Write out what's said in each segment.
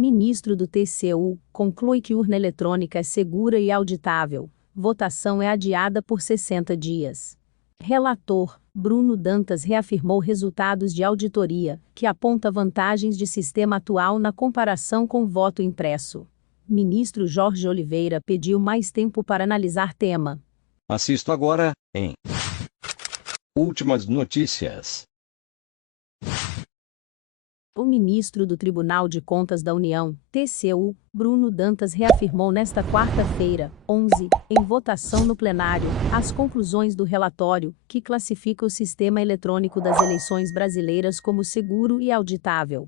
Ministro do TCU conclui que urna eletrônica é segura e auditável. Votação é adiada por 60 dias. Relator, Bruno Dantas reafirmou resultados de auditoria, que aponta vantagens de sistema atual na comparação com voto impresso. Ministro Jorge Oliveira pediu mais tempo para analisar tema. Assisto agora, em Últimas Notícias. O ministro do Tribunal de Contas da União, TCU, Bruno Dantas reafirmou nesta quarta-feira, 11, em votação no plenário, as conclusões do relatório, que classifica o sistema eletrônico das eleições brasileiras como seguro e auditável.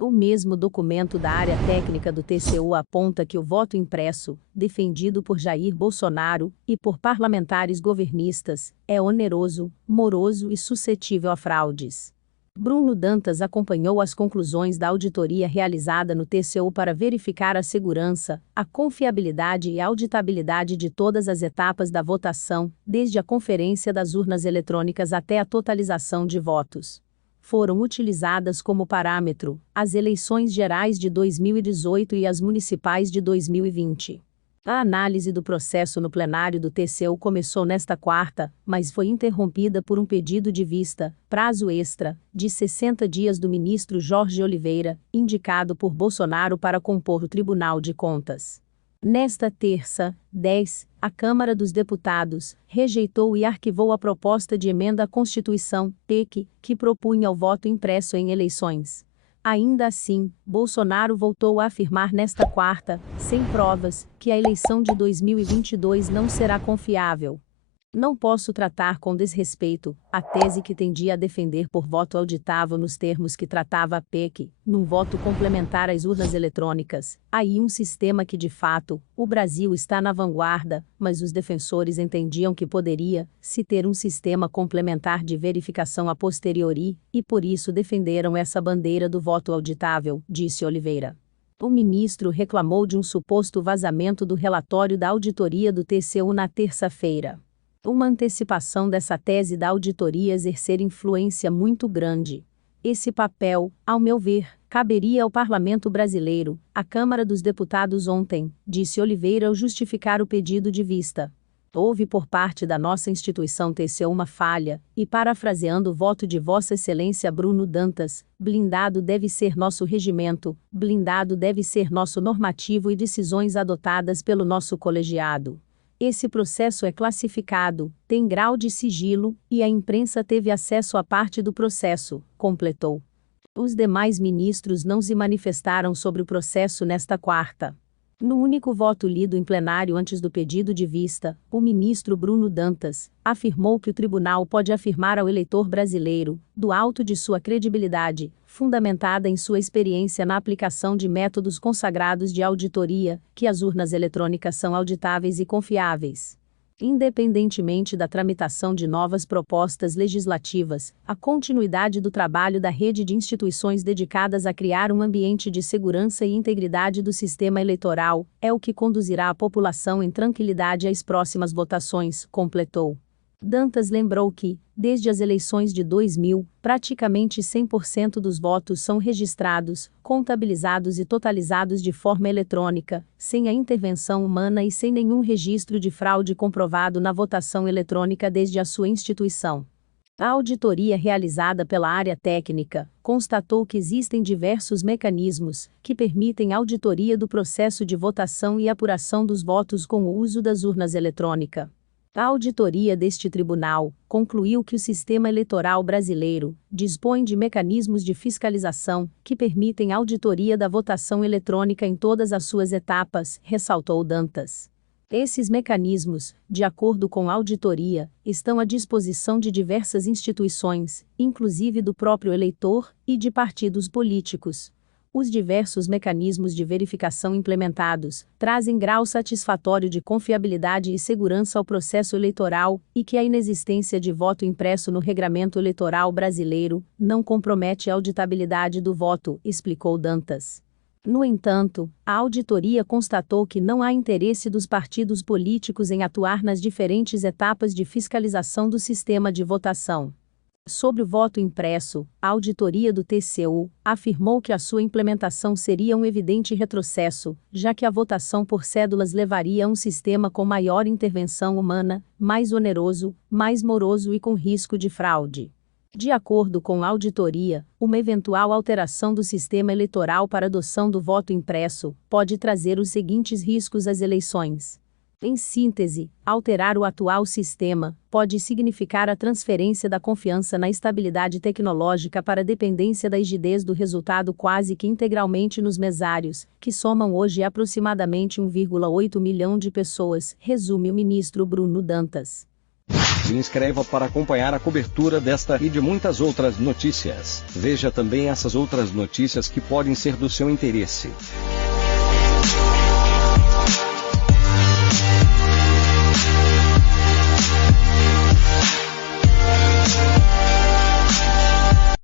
O mesmo documento da área técnica do TCU aponta que o voto impresso, defendido por Jair Bolsonaro e por parlamentares governistas, é oneroso, moroso e suscetível a fraudes. Bruno Dantas acompanhou as conclusões da auditoria realizada no TCU para verificar a segurança, a confiabilidade e a auditabilidade de todas as etapas da votação, desde a conferência das urnas eletrônicas até a totalização de votos. Foram utilizadas como parâmetro as eleições gerais de 2018 e as municipais de 2020. A análise do processo no plenário do TCU começou nesta quarta, mas foi interrompida por um pedido de vista, prazo extra, de 60 dias do ministro Jorge Oliveira, indicado por Bolsonaro para compor o Tribunal de Contas. Nesta terça, 10, a Câmara dos Deputados rejeitou e arquivou a proposta de emenda à Constituição, PEC, que propunha o voto impresso em eleições. Ainda assim, Bolsonaro voltou a afirmar nesta quarta, sem provas, que a eleição de 2022 não será confiável. Não posso tratar com desrespeito a tese que tendia a defender por voto auditável nos termos que tratava a PEC, num voto complementar às urnas eletrônicas. Aí um sistema que de fato, o Brasil está na vanguarda, mas os defensores entendiam que poderia, se ter um sistema complementar de verificação a posteriori, e por isso defenderam essa bandeira do voto auditável, disse Oliveira. O ministro reclamou de um suposto vazamento do relatório da auditoria do TCU na terça-feira. Uma antecipação dessa tese da auditoria exercer influência muito grande. Esse papel, ao meu ver, caberia ao Parlamento brasileiro, à Câmara dos Deputados ontem, disse Oliveira ao justificar o pedido de vista. Houve por parte da nossa instituição TCU uma falha, e parafraseando o voto de Vossa Excelência Bruno Dantas, blindado deve ser nosso regimento, blindado deve ser nosso normativo e decisões adotadas pelo nosso colegiado. Esse processo é classificado, tem grau de sigilo, e a imprensa teve acesso à parte do processo, completou. Os demais ministros não se manifestaram sobre o processo nesta quarta. No único voto lido em plenário antes do pedido de vista, o ministro Bruno Dantas afirmou que o tribunal pode afirmar ao eleitor brasileiro, do alto de sua credibilidade, fundamentada em sua experiência na aplicação de métodos consagrados de auditoria, que as urnas eletrônicas são auditáveis e confiáveis. Independentemente da tramitação de novas propostas legislativas, a continuidade do trabalho da rede de instituições dedicadas a criar um ambiente de segurança e integridade do sistema eleitoral é o que conduzirá a população em tranquilidade às próximas votações, completou. Dantas lembrou que, desde as eleições de 2000, praticamente 100% dos votos são registrados, contabilizados e totalizados de forma eletrônica, sem a intervenção humana e sem nenhum registro de fraude comprovado na votação eletrônica desde a sua instituição. A auditoria realizada pela área técnica constatou que existem diversos mecanismos que permitem auditoria do processo de votação e apuração dos votos com o uso das urnas eletrônicas. A auditoria deste tribunal concluiu que o sistema eleitoral brasileiro dispõe de mecanismos de fiscalização que permitem auditoria da votação eletrônica em todas as suas etapas, ressaltou Dantas. Esses mecanismos, de acordo com a auditoria, estão à disposição de diversas instituições, inclusive do próprio eleitor e de partidos políticos. Os diversos mecanismos de verificação implementados trazem grau satisfatório de confiabilidade e segurança ao processo eleitoral e que a inexistência de voto impresso no regramento eleitoral brasileiro não compromete a auditabilidade do voto, explicou Dantas. No entanto, a auditoria constatou que não há interesse dos partidos políticos em atuar nas diferentes etapas de fiscalização do sistema de votação. Sobre o voto impresso, a auditoria do TCU afirmou que a sua implementação seria um evidente retrocesso, já que a votação por cédulas levaria a um sistema com maior intervenção humana, mais oneroso, mais moroso e com risco de fraude. De acordo com a auditoria, uma eventual alteração do sistema eleitoral para adoção do voto impresso pode trazer os seguintes riscos às eleições. Em síntese, alterar o atual sistema pode significar a transferência da confiança na estabilidade tecnológica para a dependência da rigidez do resultado quase que integralmente nos mesários, que somam hoje aproximadamente 1,8 milhão de pessoas, resume o ministro Bruno Dantas. Se inscreva para acompanhar a cobertura desta e de muitas outras notícias. Veja também essas outras notícias que podem ser do seu interesse.